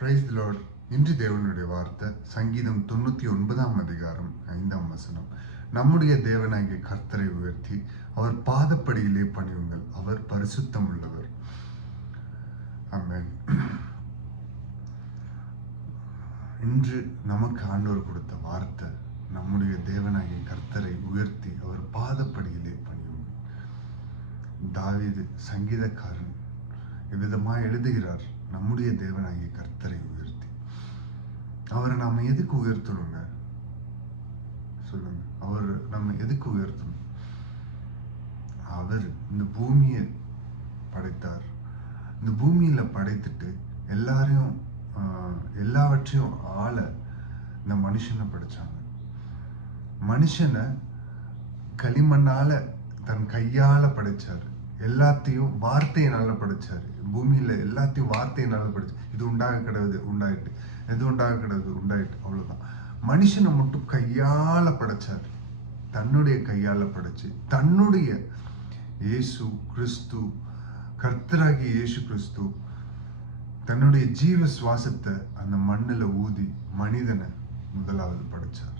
Praise the Lord. இன்று தேவனுடைய வார்த்தை சங்கீதம் 99 அதிகாரம் 5 வசனம். நம்முடைய தேவனாகிய கர்த்தரை உயர்த்தி அவர் பாதப்படியிலே பணியுங்கள், அவர் பரிசுத்தம் உள்ளவர். ஆமென். இன்று நமக்கு ஆண்டவர் கொடுத்த வார்த்தை, நம்முடைய தேவனாகிய கர்த்தரை உயர்த்தி அவர் பாதப்படியிலே பணியுங்கள். தாவீது சங்கீதக்காரன் இவ்விதமாக எழுதுகிறார், நம்முடைய தேவனாகிய கர்த்தரை உயர்த்தி. அவரை நாம எதுக்கு உயர்த்தணுங்க சொல்லுங்க? அவர் நம்ம எதுக்கு உயர்த்தணும்? அவர் இந்த பூமியை படைத்தார். இந்த பூமியில படைத்துட்டு எல்லாவற்றையும் ஆள இந்த மனுஷனை படைச்சாங்க. மனுஷனை களிமண்ணால தன் கையால படைச்சாரு. எல்லாத்தையும் வார்த்தையினால படைச்சாரு. பூமியில எல்லாத்தையும் வார்த்தையினால படைச்சு, இது உண்டாக கிடவுது உண்டாயிட்டு, எது உண்டாக கிடவுது உண்டாயிட்டு, அவ்வளவுதான். மனுஷனை மட்டும் கையால படைச்சாரு. தன்னுடைய கையால படைச்சு தன்னுடைய இயேசு கிறிஸ்து, கர்த்தராகிய இயேசு கிறிஸ்து தன்னுடைய ஜீவ சுவாசத்தை அந்த மண்ணில் ஊதி மனிதனை முதலாவது படைச்சார்.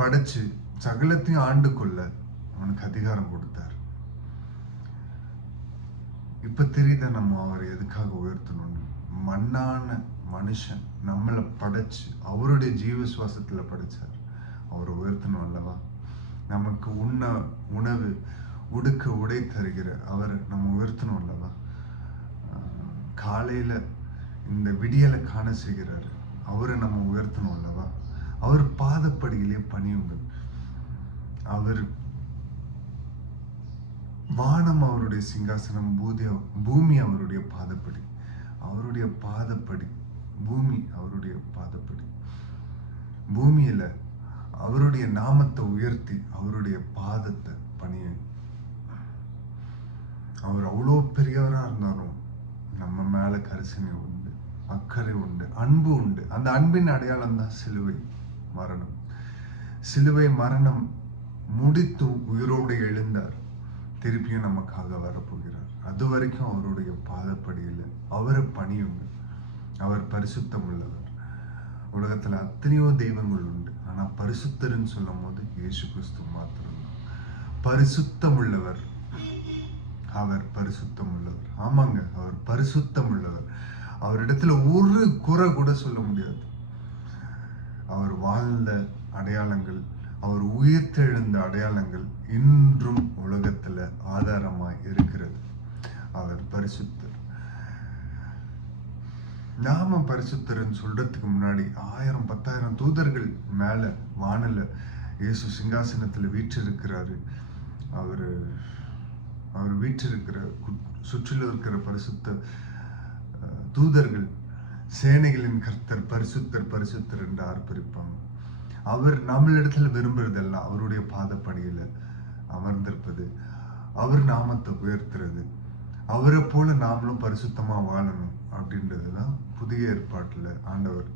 படைச்சு சகலத்தையும் ஆண்டு கொள்ள அவனுக்கு அதிகாரம் கொடுத்தார். இப்ப தெரியுத நம்ம அவரை எதுக்காக உயர்த்தணும்னு. மண்ணான மனுஷன் நம்மளை படைச்சு அவருடைய ஜீவ சுவாசத்துல படைச்சார். அவரை உயர்த்தணும் அல்லவா? நமக்கு உண்ண உணவு, உடுக்க உடை தருகிற அவர் நம்ம உயர்த்தணும் அல்லவா? காலையில இந்த விடியலை காண செய்கிறாரு, அவரை நம்ம உயர்த்தணும் அல்லவா? அவர் பாதப்படியிலே பணியுங்கள். அவர் வானம் அவருடைய சிங்காசனம், பூமி அவருடைய பாதப்படி. அவருடைய பாதப்படி பூமி, அவருடைய பாதப்படி. பூமியில அவருடைய நாமத்தை உயர்த்தி அவருடைய பாதத்தை பணிய. அவர் அவ்வளோ பெரியவரா இருந்தாலும் நம்ம மேல கரிசனை உண்டு, அக்கறை உண்டு, அன்பு உண்டு. அந்த அன்பின் அடையாளம் தான் சிலுவை மரணம். சிலுவை மரணம் முடித்தும் உயிரோடு எழுந்தார். திருப்பியும் நமக்காக வரப்போகிறார். அது வரைக்கும் அவருடைய பாதப்படியில் அவரை பணியுங்க. அவர் பரிசுத்தம் உள்ளவர். உலகத்துல அத்தனையோ தெய்வங்கள் உண்டு, ஆனா பரிசுத்தர்ன்னு சொல்லும் போது இயேசு கிறிஸ்து மாத்திரம்தான் பரிசுத்தம் உள்ளவர். அவர் பரிசுத்தம் உள்ளவர். ஆமாங்க, அவர் பரிசுத்தம் உள்ளவர். அவரிடத்துல ஒரு குறை கூட சொல்ல முடியாது. அவர் வாழ்ந்த அடையாளங்கள், அவர் உயிர்த்தெழுந்த அடையாளங்கள் இன்றும் உலகத்துல ஆதாரமாய் இருக்கிறது. அவர் பரிசுத்தர். நாம பரிசுத்தர்ன்னு சொல்றதுக்கு முன்னாடி 1000-10,000 தூதர்கள் மேல வானல இயேசு சிங்காசனத்துல வீற்றிருக்கிறாரு. அவர் வீற்றிருக்கிற சுற்றிலும் இருக்கிற பரிசுத்த தூதர்கள் சேனைகளின் கர்த்தர் பரிசுத்தர் பரிசுத்தர் என்று ஆர்ப்பரிப்பாங்க. அவர் நம்மளிடத்துல விரும்புறதெல்லாம் அவருடைய பாதப்படியில அமர்ந்திருப்பது, அவர் நாமத்தை உயர்த்துறது, அவரை போல நாமளும் பரிசுத்தமா வாழணும் அப்படின்றதுதான் புதிய ஏற்பாட்டுல ஆண்டவர்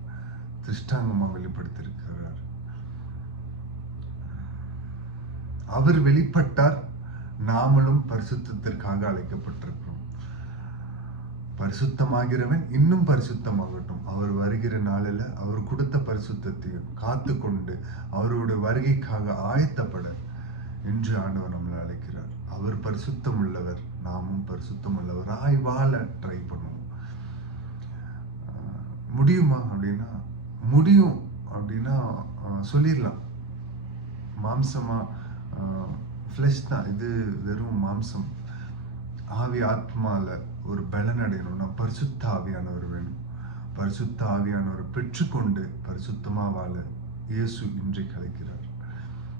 திருஷ்டாங்கமா வெளிப்படுத்தியிருக்கிறார். அவர் வெளிப்பட்டார், நாமளும் பரிசுத்தத்திற்காக அழைக்கப்பட்டிருக்கிறோம். பரிசுத்தமாகிறவன் இன்னும் பரிசுத்தமாகட்டும். அவர் வருகிற நாளில் அவர் கொடுத்த பரிசுத்தத்தையும் காத்து கொண்டு அவருடைய வருகைக்காக ஆயத்தப்பட என்று ஆண்டவர் நம்மளை அழைக்கிறார். அவர் பரிசுத்தம் உள்ளவர், நாமும் பரிசுத்தம் உள்ளவர் வாழ ட்ரை பண்ணுவோம். முடியுமா அப்படின்னா முடியும் அப்படின்னா சொல்லிடலாம். மாம்சமா, ஃப்ளெஷ் தான் இது, வெறும் மாம்சம். ஆவி ஆத்மால ஒரு பலன் அடையணும்னா பரிசுத்த ஆவியானவர் வேணும். பரிசுத்த ஆவியானவரை பெற்றுக்கொண்டு பரிசுத்தமா வாழ இயேசு இன்றைக்கு அழைக்கிறார்.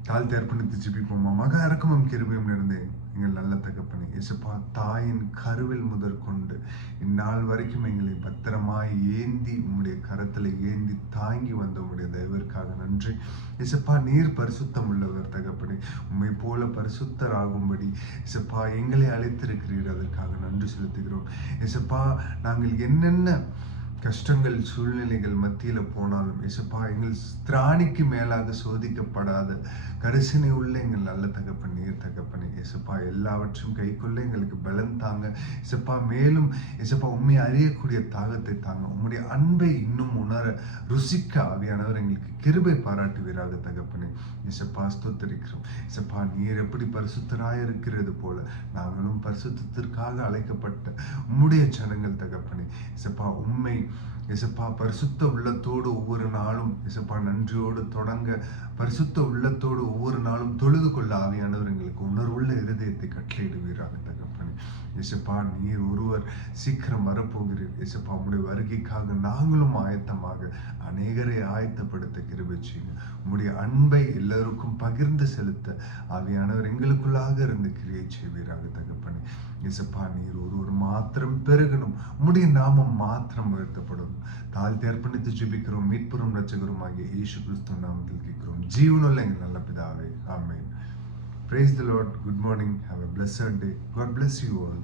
தாழ்த்தி அர்ப்பணித்து ஜெபிப்போமா. மகா இரக்கமும் கிருபையும் நிறைந்தேன் எங்கள் நல்ல தகப்பனே, இயேசுப்பா, தாயின் கருவில் முதற்கொண்டு இந்நாள் வரைக்கும் எங்களை பத்திரமாய் ஏந்தி உம்முடைய கரத்துல ஏந்தி தாங்கி வந்த உம்முடைய தயவிற்காக நன்றி. இயேசுப்பா, நீர் பரிசுத்தம் உள்ளவர் தகப்பனே. உம்மை போல பரிசுத்தர் ஆகும்படி இயேசுப்பா எங்களை அழைத்திருக்கிறீர், அதற்காக நன்றி செலுத்துகிறோம். இயேசுப்பா, நாங்கள் என்னென்ன கஷ்டங்கள் சூழ்நிலைகள் மத்தியில போனாலும் இசப்பா எங்கள் திராணிக்கு மேலாக சோதிக்கப்படாத கரிசனை உள்ள எங்கள் நல்ல தகப்பன் நீர் தகப்பனே இசப்பா எல்லாவற்றையும் கைக்குள்ள எங்களுக்கு பலன் தாங்க இசப்பா. மேலும் இசப்பா உண்மை அறியக்கூடிய தாகத்தை தாங்க. உம்முடைய அன்பை இன்னும் உணர ருசிக்க ஆவியானவர் எங்களுக்கு கிருபை பாராட்டுவீராக தகப்பனே இசப்பா. ஸ்தோத்திரிக்கிறோம் இசப்பா. நீர் எப்படி பரிசுத்தராய் இருக்கிறது போல நாங்களும் பரிசுத்தத்திற்காக அழைக்கப்பட்ட உம்முடைய ஜனங்கள் தகப்பனே இசப்பா. உண்மை இசப்பா பரிசுத்த உள்ளத்தோடு ஒவ்வொரு நாளும் இசப்பா நன்றியோடு தொடங்க, பரிசுத்த உள்ளத்தோடு ஒவ்வொரு நாளும் தொழுது கொள்ள ஆவியானவர் எங்களுக்கு உணர்வுள்ள இருதயத்தை கட்டளையிடுவீராக தகப்பனே இசப்பா. நீர் ஒருவர் சீக்கிரம் வரப்போகிறீர் இசப்பா. உம்முடைய வருகைக்காக நாங்களும் ஆயத்தமாக அநேகரை ஆயத்தப்படுத்த கிருபை செய்யுங்க. உம்முடைய அன்பை எல்லாருக்கும் பகிர்ந்து செலுத்த ஆவியானவர் எங்களுக்குள்ளாக இருந்து கிரியை செய்வீராக தகப்பனே இசப்பா. நீர் ஒருவர் மாத்திரம் பெருகணும், உம்முடைய நாமம் மாத்திரம் உயர்த்தப்படும். தாழ்த்தி அர்ப்பணித்து ஜெபிக்கிறோம் மீட்பெரும் இரட்சகரும் ஆகிய இயேசு கிறிஸ்து நாமத்தில் கேட்கிறோம் ஜீவனுள்ள எங்கள் நல்ல பிதாவே, ஆமென். Praise the Lord. Good morning. Have a blessed day. God bless you all.